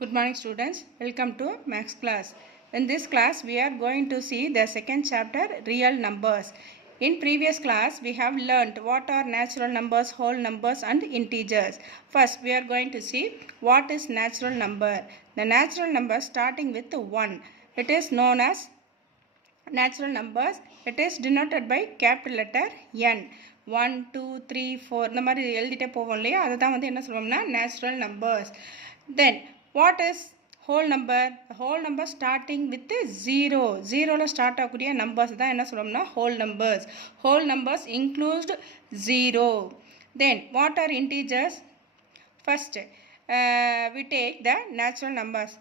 Good morning students, welcome to Max class. In this class we are going to see the second chapter, real numbers. In previous class we have learnt what are natural numbers, whole numbers and integers. First we are going to see what is natural number. The natural number starting with 1. It is known as natural numbers. It is denoted by capital letter N. 1, 2, 3, 4 இந்த மாதிரி எழுதிட்டே போவோம் இல்லையா, அதை தான் வந்து என்ன சொல்லுவோம்னா natural numbers. Then what is whole number? Whole number starting with 0. 0ல start ஆகக்கூடிய நம்பர்ஸ் தான் என்ன சொல்லுவோம்னா whole numbers. Whole numbers include 0. Then what are integers? First we take the natural numbers.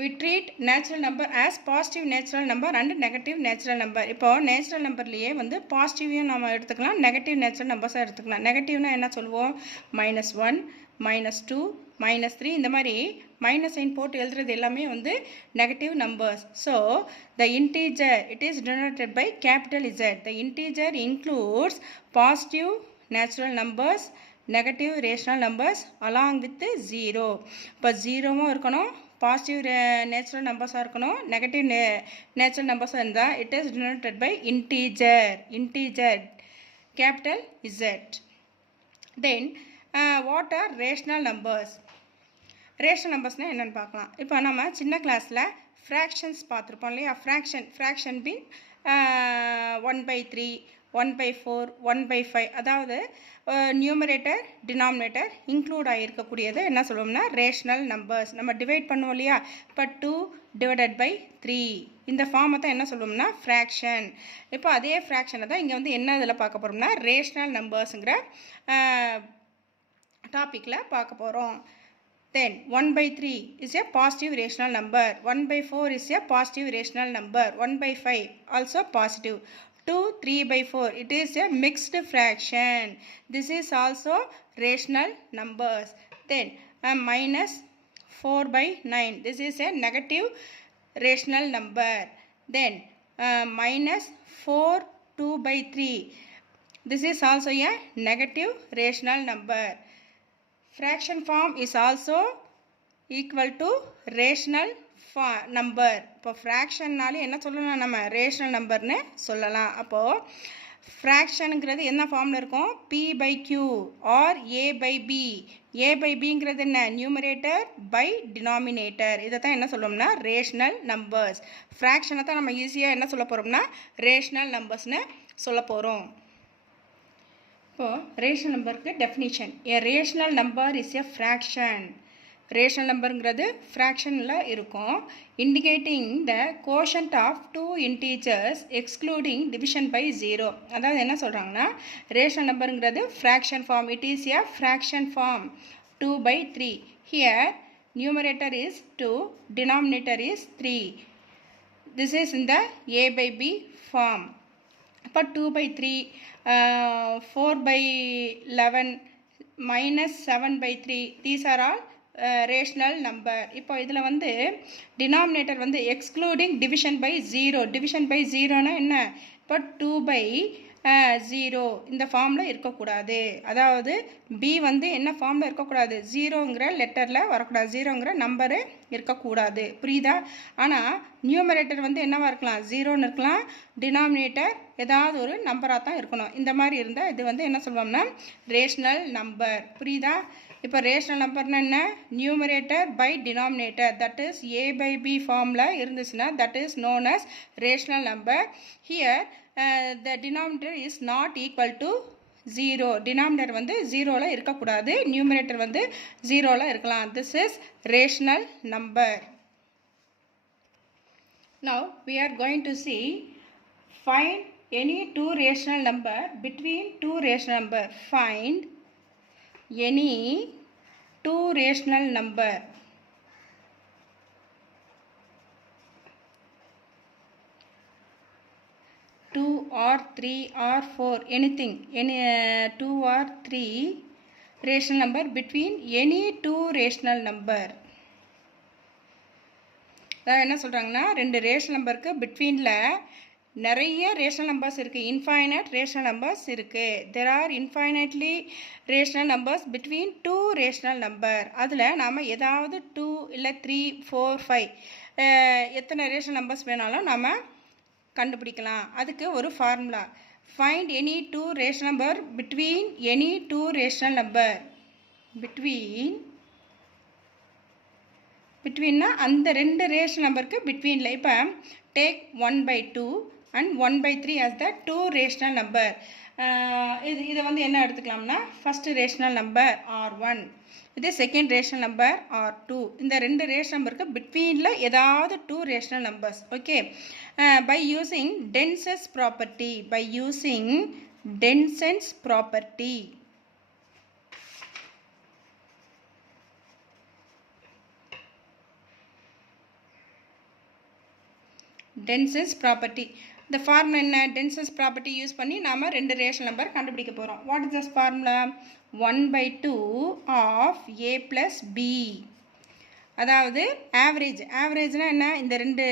We treat natural number as positive natural number and negative natural number. இப்போ natural numberலயே வந்து பாசிட்டிவையும் நம்ம எடுத்துக்கலாம், negative natural நம்பர்ஸாக எடுத்துக்கலாம். நெகட்டிவ்னா என்ன சொல்லுவோம்? -1, -2, -3 இந்த மாதிரி மைனஸ் சைன் போட்டு எழுதுறது எல்லாமே வந்து negative numbers. So the integer it is denoted by capital Z. The integer includes positive natural numbers, negative rational numbers along with 0. இப்போ ஜீரோவும் இருக்கணும், பாசிட்டிவ் நேச்சுரல் நம்பர்ஸாக இருக்கணும், நெகட்டிவ் நேச்சுரல் நம்பர்ஸாக இருந்தால் it is denoted by integer capital Z. Then what are rational numbers? Rational நம்பர்ஸ்னால் என்னென்னு பார்க்கலாம். இப்போ நம்ம சின்ன கிளாஸில் ஃப்ராக்ஷன்ஸ் பார்த்துருப்போம் இல்லையா? ஃப்ராக்ஷன் பின் 1/3, 1/4, 1/5, அதாவது நியூமரேட்டர் டினாமினேட்டர் இன்க்ளூட் ஆகியிருக்கக்கூடியது என்ன சொல்லுவோம்னா ரேஷ்னல் நம்பர்ஸ். நம்ம டிவைட் பண்ணுவோம் இல்லையா? இப்போ 2/3 இந்த ஃபார்மை தான் என்ன சொல்லுவோம்னா ஃப்ராக்ஷன். இப்போ அதே ஃப்ராக்ஷனை தான் இங்கே வந்து என்ன இதில் பார்க்க போகிறோம்னா ரேஷ்னல் நம்பர்ஸுங்கிற டாப்பிக்கில் பார்க்க போகிறோம். Then 1/3 is a positive rational number, 1/4 is a positive rational number, 1/5 also positive, 2, 3/4 it is a mixed fraction, this is also rational numbers. Then -4/9 this is a negative rational number. Then -4 2/3 this is also a negative rational number. Fraction form is also equal to rational number. இப்போ ஃப்ராக்ஷன்னாலே என்ன சொல்லலாம்? நம்ம rational நம்பர்னு சொல்லலாம். அப்போது ஃப்ராக்ஷனுங்கிறது என்ன ஃபார்மில் இருக்கும்? P/Q R A/B. A/Bங்கிறது என்ன? Numerator by denominator. இதை தான் என்ன சொல்லுவோம்னா ரேஷ்னல் நம்பர்ஸ். ஃப்ராக்ஷனை தான் நம்ம ஈஸியாக என்ன சொல்ல போகிறோம்னா ரேஷ்னல் நம்பர்ஸ்னு சொல்ல போகிறோம். இப்போது ரேஷ்னல் நம்பருக்கு definition. A rational number is a fraction. Rational நம்பருங்கிறது ஃப்ராக்ஷனில் இருக்கும். Indicating the quotient of 2 integers excluding division by 0. அதாவது என்ன சொல்கிறாங்கன்னா ரேஷ்னல் நம்பருங்கிறது fraction form. It is a fraction form 2/3. Here numerator is 2, denominator is 3. This is in the A/B form. இப்போ 2/3, 4/11, -7/3 these are all rational number. இப்போ இதில் வந்து denominator வந்து excluding division by 0. Division by 0னா என்ன? இப்போ 2/0 இந்த ஃபார்மில் இருக்கக்கூடாது. அதாவது B வந்து என்ன ஃபார்மில் இருக்கக்கூடாது? 0ங்கிற லெட்டரில் வரக்கூடாது, 0ங்கிற நம்பரு இருக்கக்கூடாது. புரியுதா? ஆனால் நியூமரேட்டர் வந்து என்னவாக இருக்கலாம்? 0ன்னு இருக்கலாம், டினாமினேட்டர் ஏதாவது ஒரு நம்பராக தான் இருக்கணும். இந்த மாதிரி இருந்தால் இது வந்து என்ன சொல்லுவோம்னா ரேஷ்னல் நம்பர். புரியுதா? இப்போ ரேஷ்னல் நம்பர்னா என்ன? Numerator by denominator, that is A/B ஃபார்மில் இருந்துச்சுன்னா that is known as rational number. Here the denominator is not equal to 0. Denominator வந்து 0ல இருக்கக்கூடாது, நியூமரேட்டர் வந்து 0ல இருக்கலாம். This is rational number. Now we are going to see find any two rational number between two rational number. Find any two rational number. Two or 3 or 4 anything, any 2 or 3 rational number between any two rational number. அதாவது என்ன சொல்கிறாங்கன்னா ரெண்டு rational நம்பருக்கு பிட்வீனில் நிறைய rational numbers இருக்குது, infinite rational numbers இருக்குது. There are infinitely rational numbers between two rational number. அதில் நாம் ஏதாவது 2 இல்லை 3 4 5 எத்தனை ரேஷனல் நம்பர்ஸ் வேணாலும் நாம் கண்டுபிடிக்கலாம். அதுக்கு ஒரு formula, find any two rational number between any two rational number. பிட்வீன்னா அந்த ரெண்டு ரேஷனல் நம்பருக்கு பிட்வீனில். இப்போ take 1/2 and 1/3 as the two rational number. இதை வந்து என்ன எடுத்துக்கலாம்னா ஃபஸ்ட்டு ரேஷனல் நம்பர் R1, இது செகண்ட் ரேஷனல் நம்பர் R2. இந்த ரெண்டு ரேஷனல் நம்பருக்கு பிட்வீனில் ஏதாவது two rational numbers. Okay, by using density property. Density property. இந்த ஃபார்முலா என்ன? டென்சஸ் ப்ராப்பர்ட்டி யூஸ் பண்ணி நாம் ரெண்டு ரேஷனல் நம்பர் கண்டுபிடிக்க போகிறோம். What is this formula? 1/2 of A + B. அதாவது ஆவரேஜ்னால் என்ன? இந்த ரெண்டு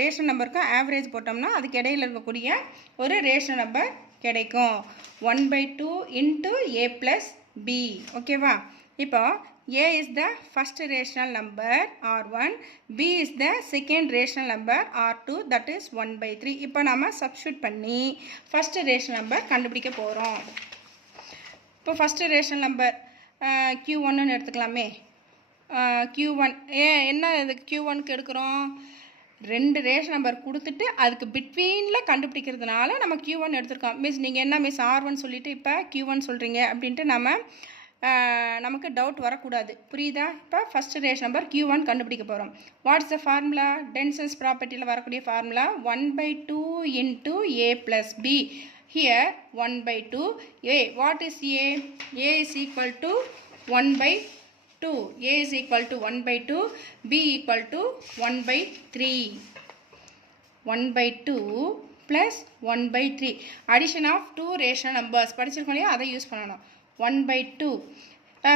ரேஷனல் நம்பருக்கும் ஆவரேஜ் போட்டோம்னா அதுக்கு இடையில் இருக்கக்கூடிய ஒரு ரேஷனல் நம்பர் கிடைக்கும். 1/2 இன்ட்டு A + B. ஓகேவா? இப்போ A is the first rational number R1, B is the second rational number R2, that is 1/3. இப்போ நாம substitute பண்ணி first rational number கண்டுபிடிக்க போகிறோம். இப்போ first rational number Q1 எடுத்துக்கலாமே. Q1 என்ன இது Q1க்கு எடுக்கிறோம்? ரெண்டு ரேஷன் நம்பர் கொடுத்துட்டு அதுக்கு பிட்வீனில் கண்டுபிடிக்கிறதுனால நம்ம Q1 எடுத்துருக்கோம். மிஸ் நீங்கள் என்ன மிஸ் R1 சொல்லிவிட்டு இப்போ Q1 சொல்கிறீங்க அப்படின்ட்டு நமக்கு டவுட் வரக்கூடாது. புரியுதா? இப்போ ஃபஸ்ட்டு ரேஷன் நம்பர் Q1 கண்டுபிடிக்க போகிறோம். What's the formula? டென்சஸ் ப்ராப்பர்ட்டியில் வரக்கூடிய formula 1/2 into A + B. Here 1/2. What is A? A is equal to 1/2. A is equal to 1/2. B equal to 1/3. 1/2 plus 1/3. Addition of two rational numbers. படிச்சிருக்கோம் இல்லையா, அதை use பண்ணணும். 1/2.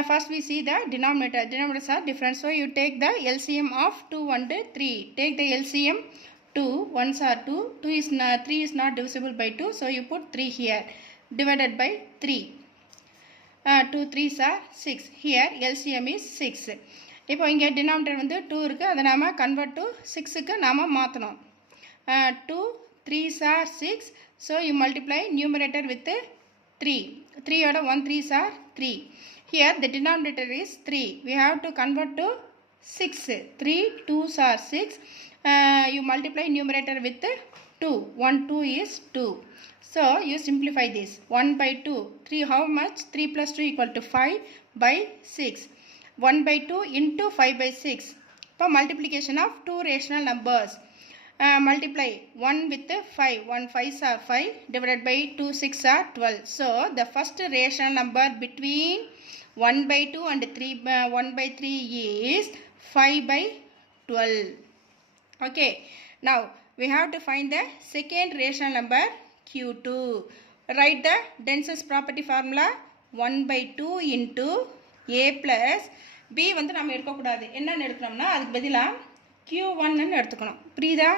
First we see the denominators are different, so you take the LCM of 2 and 3. Take the LCM. 2 1s are 2, 3 is not divisible by 2, so you put 3 here, divided by 3. 2 3s are 6. Here LCM is 6. இப்போ இங்கே denominator வந்து 2 இருக்குது, அதை நாம் convert to 6க்கு நாம் மாற்றணும். 2 3s are 6, so you multiply numerator with 3. 3 oda 1 3s are 3. Here the denominator is 3. We have to convert to 6. 3 2s are 6. You multiply numerator with 2. 1 2 is 2. So you simplify this. 1/2. 3 how much? 3 plus 2 equal to 5/6. 1/2 into 5/6. For multiplication of two rational numbers. Multiply 1 with 5. 1 5s are 5, divided by 2 6 are 12. So the first rational number between 1/2 and 1/3 is 5/12. Okay, now we have to find the second rational number Q2. Write the densest property formula. 1/2 into A plus B வந்து நம்ம எடுக்கக்கூடாது. என்னன்னு எடுக்கணும்னா அதுக்கு பதிலாக Q1 எடுத்துக்கணும். புரியுதா?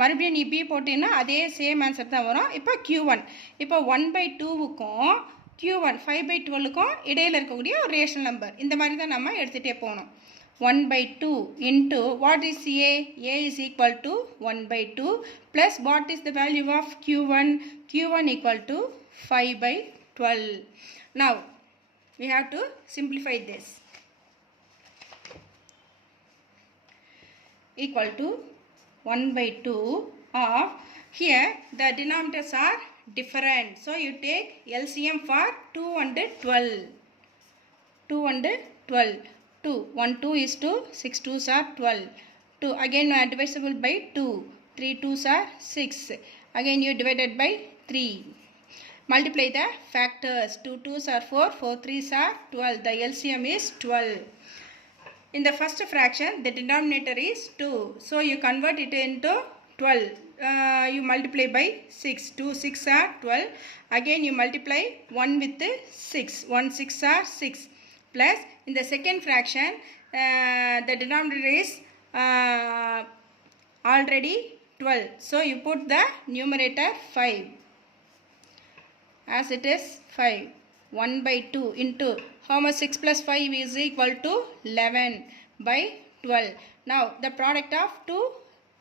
மறுபடியும் நீ B போட்டீங்கன்னா அதே சேம் ஆன்சர் தான் வரும். இப்போ Q1. இப்போ 1/2க்கும் Q1 5/12க்கும் இடையில் இருக்கக்கூடிய ஒரு ரேஷனல் நம்பர். இந்த மாதிரி தான் நம்ம எடுத்துகிட்டே போகணும். 1/2 into what is A? A is equal to 1/2 plus what is the value of Q1? Q1 equal to 5/12. Now we have to simplify this. Equal to 1/2 of, here the denominators are different, so you take LCM for 2 and 12. 2 and 12. 2 1 2 is 2, 6 2s are 12. 2 again divisible by 2, 3 2s are 6. Again you divided by 3. Multiply the factors. 2 2s are 4, 4 3s are 12. The LCM is 12. In the first fraction, the denominator is 2. So you convert it into 12. You multiply by 6. 2 6 are 12. Again you multiply 1 with 6. 1 6 are 6. Plus in the second fraction, the denominator is already 12. So you put the numerator 5 as it is 5. 1 by 2 into how much? 6 plus 5 is equal to 11 by 12. Now the product of two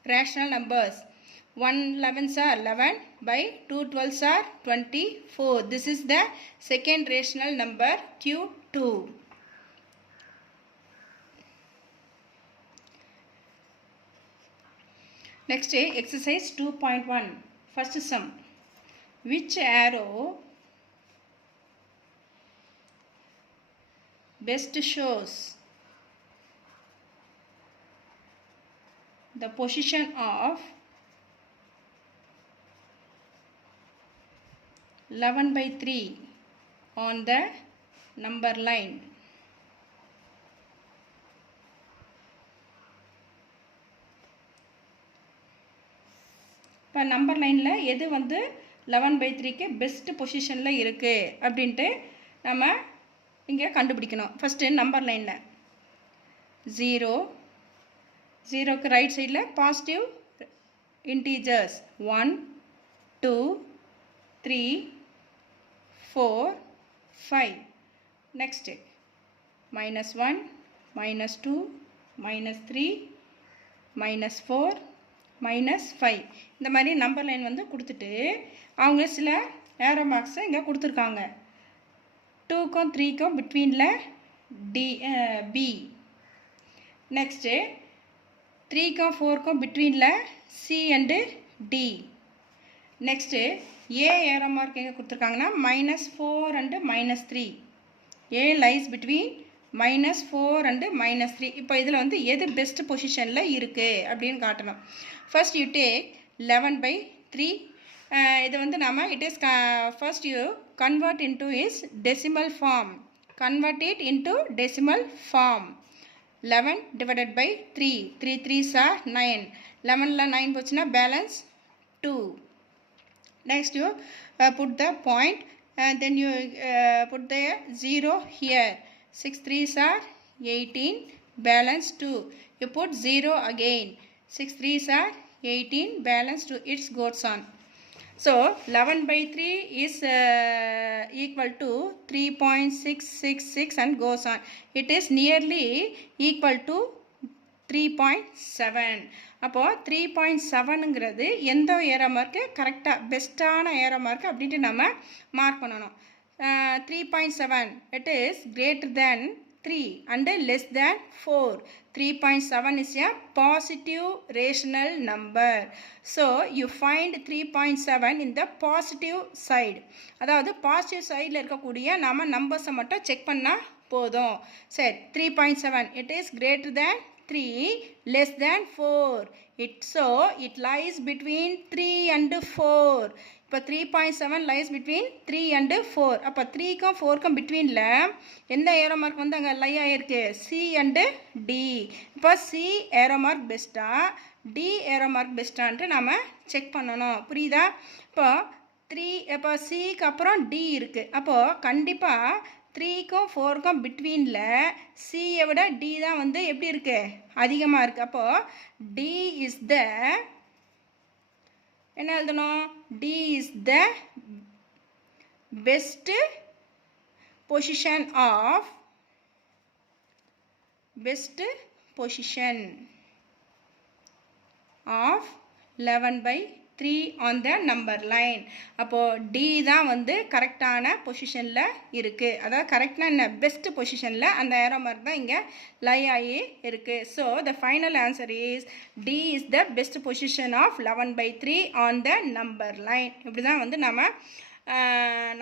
rational numbers. 1 11s are 11 by 2 12s are 24. This is the second rational number Q2. Next exercise 2.1. First sum. Which arrow best shows the position of 11 by 3 on the number line? இப்போ number லைனில் எது வந்து 11 by 3க்கு best பொசிஷனில் இருக்குது அப்படின்ட்டு நம்ம இங்கே கண்டுபிடிக்கணும். ஃபஸ்ட்டு நம்பர் லைனில் 0 0க்கு ரைட் சைடில் பாசிட்டிவ் இன்டீஜர்ஸ் 1 2 3 4 5. நெக்ஸ்ட்டு -1 -2 -3 -4 -5. இந்த மாதிரி நம்பர் லைன் வந்து கொடுத்துட்டு அவங்க சில ஏரோ மார்க்ஸை இங்கே கொடுத்துருக்காங்க. 2க்கும் 3க்கும் பிட்வீனில் பி. நெக்ஸ்ட்டு 3க்கும் 4க்கும் பிட்வீனில் C and D. Next A arrow mark எங்கே கொடுத்துருக்காங்கன்னா -4 and -3. A lies between -4 and -3. இப்போ இதில் வந்து எது பெஸ்ட் பொசிஷனில் இருக்குது அப்படின்னு காட்டணும். First you take 11 by 3. இது வந்து நம்ம it is first you convert into is decimal form. Convert it into decimal form. 11 divided by 3. 3 3s are 9. 11ல 9 போச்சுன்னா balance 2. Next you put the point and then you put the 0 here. 6 3s are 18. Balance 2. You put 0 again. 6 3s are 18. Balance 2. It goes on. So 11 by 3 is equal to 3.666 and goes on. It is nearly equal to 3.7. அப்போது 3.7ங்கிறது எந்த aero mark கரெக்டாக பெஸ்ட்டான aero mark அப்படின்ட்டு நம்ம mark பண்ணணும். 3.7 it is greater than 3 and less than 4. 3.7 is a positive rational number. So you find 3.7 in the positive side. அதாவது positive சைடில் இருக்கக்கூடிய நம்ம நம்பர்ஸை மட்டும் செக் பண்ணால் போதும். சரி 3.7 it is greater than 3 less than 4. So it lies between 3 and 4. இப்போ 3.7 lies between 3 and 4. அப்போ 3க்கும் 4க்கும் பிட்வீனில் எந்த ஏரோ மார்க் வந்து அங்கே லை ஆகிருக்கு? C and D. இப்போ சி ஏரோ மார்க் பெஸ்ட்டா டி ஏரோ மார்க் பெஸ்ட்டான்ட்டு நம்ம செக் பண்ணணும். புரியுதா? இப்போ சிக்கு அப்புறம் டி இருக்குது. அப்போது கண்டிப்பாக 3க்கும் 4க்கும் பிட்வீனில் சியை விட டி தான் வந்து எப்படி இருக்குது? அதிகமாக இருக்குது. அப்போது டி இஸ் த என்ன எழுதணும்? D is the best position of best position of 11 by 3 on the number line. அப்போது டி தான் வந்து கரெக்டான பொசிஷனில் இருக்குது. அதாவது கரெக்டான என்ன பெஸ்ட் பொசிஷனில் அந்த ஏரோ மார்க் தான் இங்கே லை ஆகி இருக்குது. So the final answer is D is the best position of 11 by 3 on the number line. இப்படி தான் வந்து நம்ம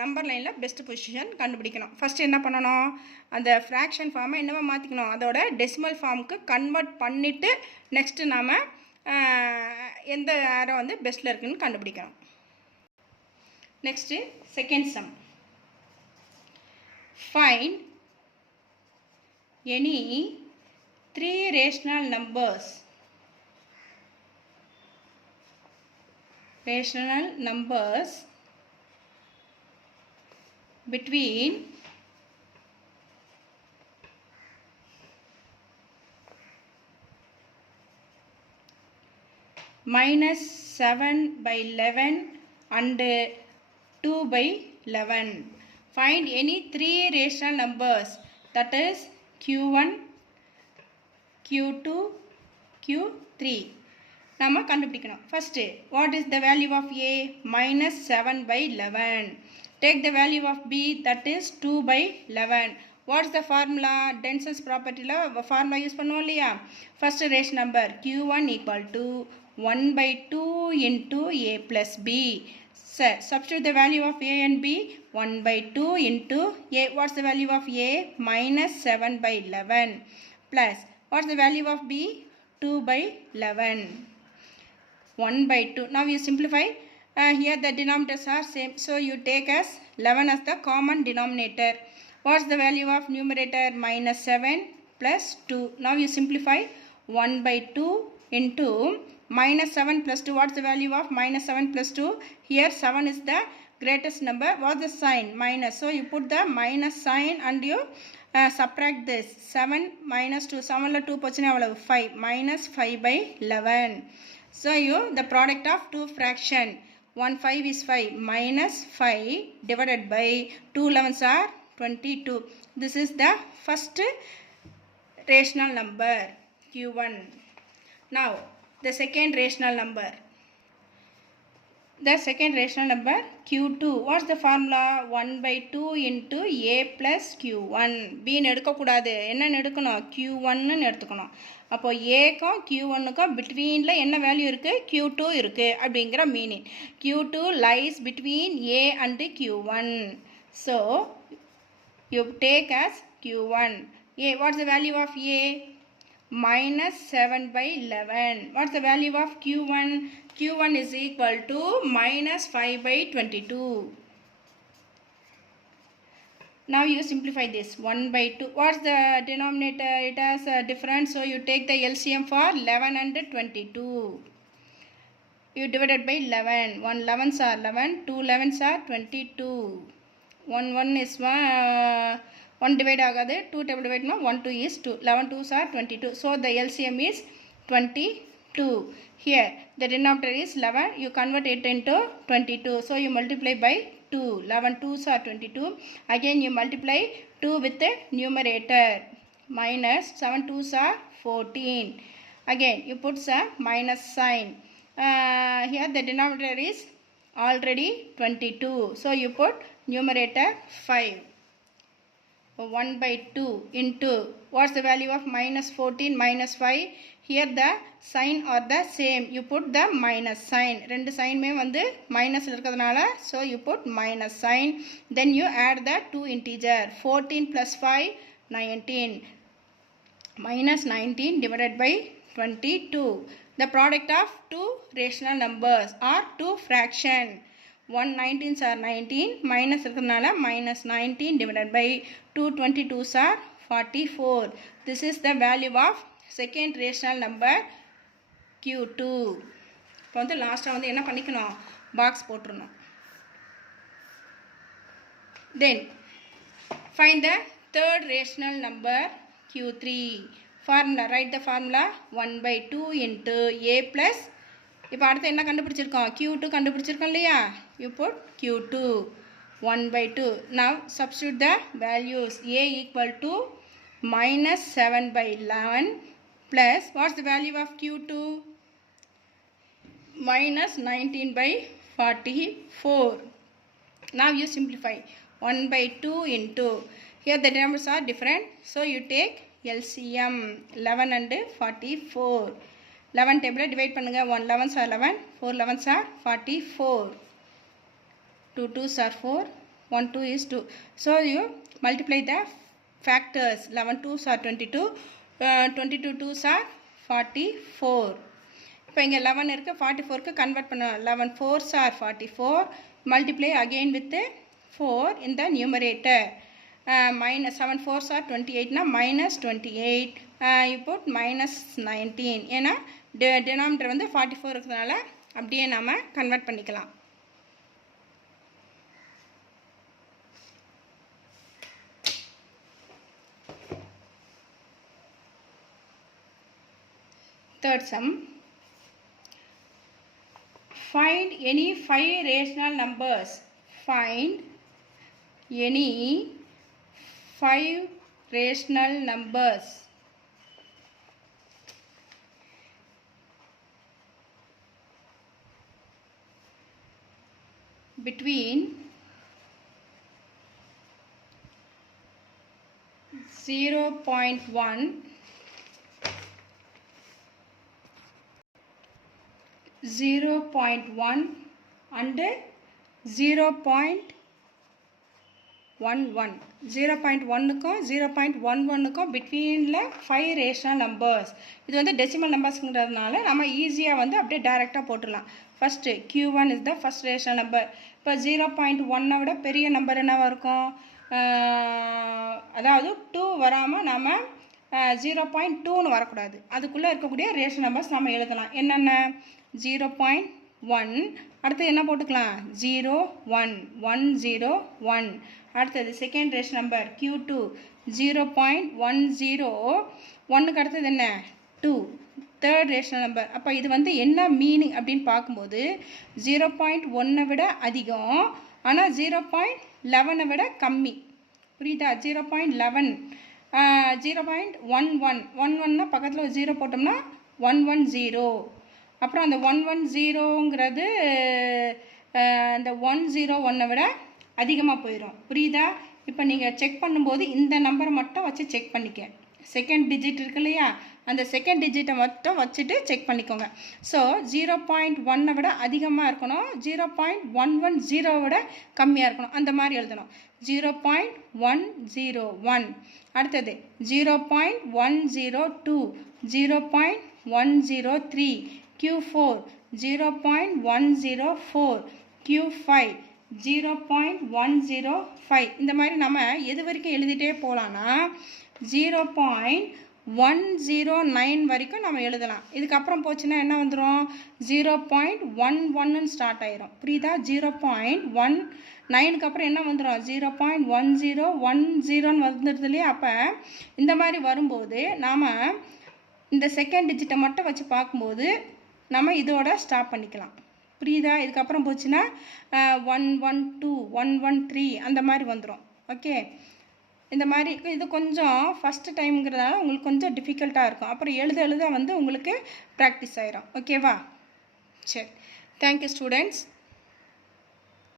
நம்பர் லைனில் பெஸ்ட் பொசிஷன் கண்டுபிடிக்கணும். ஃபஸ்ட்டு என்ன பண்ணணும்? அந்த ஃப்ராக்ஷன் ஃபார்மை என்னவா மாற்றிக்கணும்? அதோட டெசிமல் ஃபார்முக்கு கன்வெர்ட் பண்ணிவிட்டு நெக்ஸ்ட்டு நாம் எந்த ஏரோ வந்து பெஸ்ட்டில் இருக்குன்னு கண்டுபிடிக்கணும். Next second sum. Find any 3 rational numbers between minus 7 by 11 and 2 by 11. Find any three rational numbers, that is q1, q2, q3. நம்ம கண்டுபிடிக்கணும். First, what is the value of A? Minus 7 by 11. Take the value of B, that is 2 by 11. What is the formula? Densest property la formula use பண்ணுவோம் இல்லையா? First rational number q1 equal to 1 by 2 into A plus B. Substitute the value of A and B. 1 by 2 into A. What's the value of A? Minus 7 by 11. Plus, what's the value of B? 2 by 11. 1 by 2. Now you simplify. Here the denominators are same. So you take as 11 as the common denominator. What's the value of numerator? Minus 7 plus 2. Now you simplify. 1 by 2 into minus 7 plus 2. What's the value of minus 7 plus 2? Here 7 is the greatest number. What's the sign? Minus. So you put the minus sign and you subtract this. 7 minus 2. 7 la 2 pochina 5. Minus 5 by 11. So you the product of two fraction. 1 5 is 5 minus 5 divided by 2 11s are 22. This is the first rational number q1. Now the second rational number. The second rational number q2. What's the formula? 1 by 2 into A plus q1. B எடுக்கக்கூடாது. என்ன எடுக்கணும்? q1 எடுத்துக்கணும். அப்போ ஏக்கும் q1க்கும் பிட்வீனில் என்ன value இருக்குது? q2 இருக்குது அப்படிங்கிற meaning. q2 lies between A and q1. So you take as q1. A, what's the value of A? Minus 7 by 11. What's the value of q1? q1 is equal to minus 5 by 22. Now you simplify this. 1 by 2. What's the denominator? It has a difference. So you take the LCM for 11 and 22. You divided by 11. 1 11s are 11. 2 11s are 22. 1 1 is 1 divide agadu. 2 table divide 1 2 is 2. 11 2s are 22. So the LCM is 22. Here the denominator is 11. You convert it into 22. So you multiply by 2. 11 2s are 22. Again you multiply 2 with the numerator. Minus 7 2s are 14. Again you put some minus sign. Here the denominator is already 22. So you put numerator 5. 1 by 2 into, what's the value of minus 14 minus 5? Here the sign are the same. You put the minus sign. ரெண்டு சைனுமே வந்து மைனஸில் இருக்கிறதுனால so you put minus sign. Then you add the two integer. 14 plus 5 19. Minus 19 divided by 22. The product of two rational numbers or two fraction. 1 19s are 19 minus இருக்கிறதுனால minus 19 divided by 2 22s are 44. This is the value of second rational number q2. இப்போ வந்து லாஸ்ட்டாக வந்து என்ன பண்ணிக்கணும்? Box போட்டுருணும். Then find the third rational number q3. Formula, write the formula. 1 by 2 into A plus. இப்போ அடுத்து என்ன கண்டுபிடிச்சிருக்கோம்? q2 கண்டுபிடிச்சிருக்கோம் இல்லையா? You put q2. 1 by 2. Now substitute the values. A equal to minus 7 by 11 plus, what's the value of q2? Minus 19 by 44. Now you simplify. 1 by 2 into, here the numbers are different, so you take LCM. 11 and 44. 11 table divide பண்ணுங்க. 1 11s are 11. 4 11s are 44. 2 2s are 4. 1 2 is 2. So you multiply the factors. 11 2s are 22. 22 2s are 44. இப்போ இங்கே 11 இருக்குது, 44க்கு convert பண்ண. 11 4s are 44. Multiply again with 4 in the numerator. Minus 7 4s are 28 na minus 28. You put minus 19. ஏன்னா denominator வந்து 44 இருக்கிறதுனால அப்படியே நாம convert பண்ணிக்கலாம். Third sum. find any 5 rational numbers. Find any 5 rational numbers between 0.1 and 0.11. 0.1க்கும் 0.11க்கும் பிட்வீனில் 5 rational numbers. இது வந்து decimal நம்பர்ஸ்ங்கிறதுனால நம்ம ஈஸியாக வந்து அப்படியே டைரெக்டாக போட்டுடலாம். First Q1 is the first rational number. இப்போ 0.1 விட பெரிய நம்பர் என்னவாக இருக்கும்? அதாவது 2 வராமல் நம்ம 0.2ன்னு வரக்கூடாது. அதுக்குள்ளே இருக்கக்கூடிய ரேஷனல் நம்பர்ஸ் நம்ம எழுதலாம். என்னென்ன? 0.1, அடுத்து என்ன போட்டுக்கலாம்? 0 1 1 0 1. அடுத்தது செகண்ட் ரேஷன் நம்பர் Q2 0.10. 1க்கு அடுத்தது என்ன? 2. Third rational number. அப்போ இது வந்து என்ன மீனிங் அப்படின்னு பார்க்கும்போது 0.1 விட அதிகம், ஆனால் 0.11 விட கம்மி. புரியுதா? 0.11 0.11 11னா பக்கத்தில் ஒரு 0 போட்டோம்னா 110. அப்புறம் அந்த 110ங்கிறது அந்த 101 விட அதிகமாக போயிடும். புரியுதா? இப்போ நீங்கள் செக் பண்ணும்போது இந்த நம்பரை மட்டும் வச்சு செக் பண்ணிக்க. செகண்ட் டிஜிட் இருக்கு இல்லையா, அந்த செகண்ட் டிஜிட்டை மட்டும் வச்சுட்டு செக் பண்ணிக்கோங்க. ஸோ 0.1 விட அதிகமாக இருக்கணும், 0.110 விட கம்மியாக இருக்கணும். அந்த மாதிரி எழுதணும். 0.101. அடுத்தது 0.102 0.103. Q4 0.104. Q5 0.105. இந்த மாதிரி நம்ம எது வரைக்கும் எழுதிட்டே போகலான்னா 0.109 வரைக்கும் நம்ம எழுதலாம். இதுக்கப்புறம் போச்சுன்னா என்ன வந்துடும்? 0.11 ஸ்டார்ட் ஆயிரும். புரியுதா? 0.19க்கு அப்புறம் என்ன வந்துடும்? 0.1010 வந்துடுது இல்லையா? அப்போ இந்த மாதிரி வரும்போது நாம் இந்த செகண்ட் டிஜிட்டை மட்டும் வச்சு பார்க்கும்போது நம்ம இதோட ஸ்டாப் பண்ணிக்கலாம். புரியுதா? இதுக்கப்புறம் போச்சுன்னா 112 113 அந்த மாதிரி வந்துடும். ஓகே, இந்த மாதிரி இது கொஞ்சம் ஃபஸ்ட்டு டைம்ங்கிறதால உங்களுக்கு கொஞ்சம் டிஃபிகல்ட்டாக இருக்கும். அப்புறம் எழுத வந்து உங்களுக்கு ப்ராக்டிஸ் ஆயிரும். ஓகேவா? சரி, தேங்க்யூ ஸ்டூடெண்ட்ஸ்.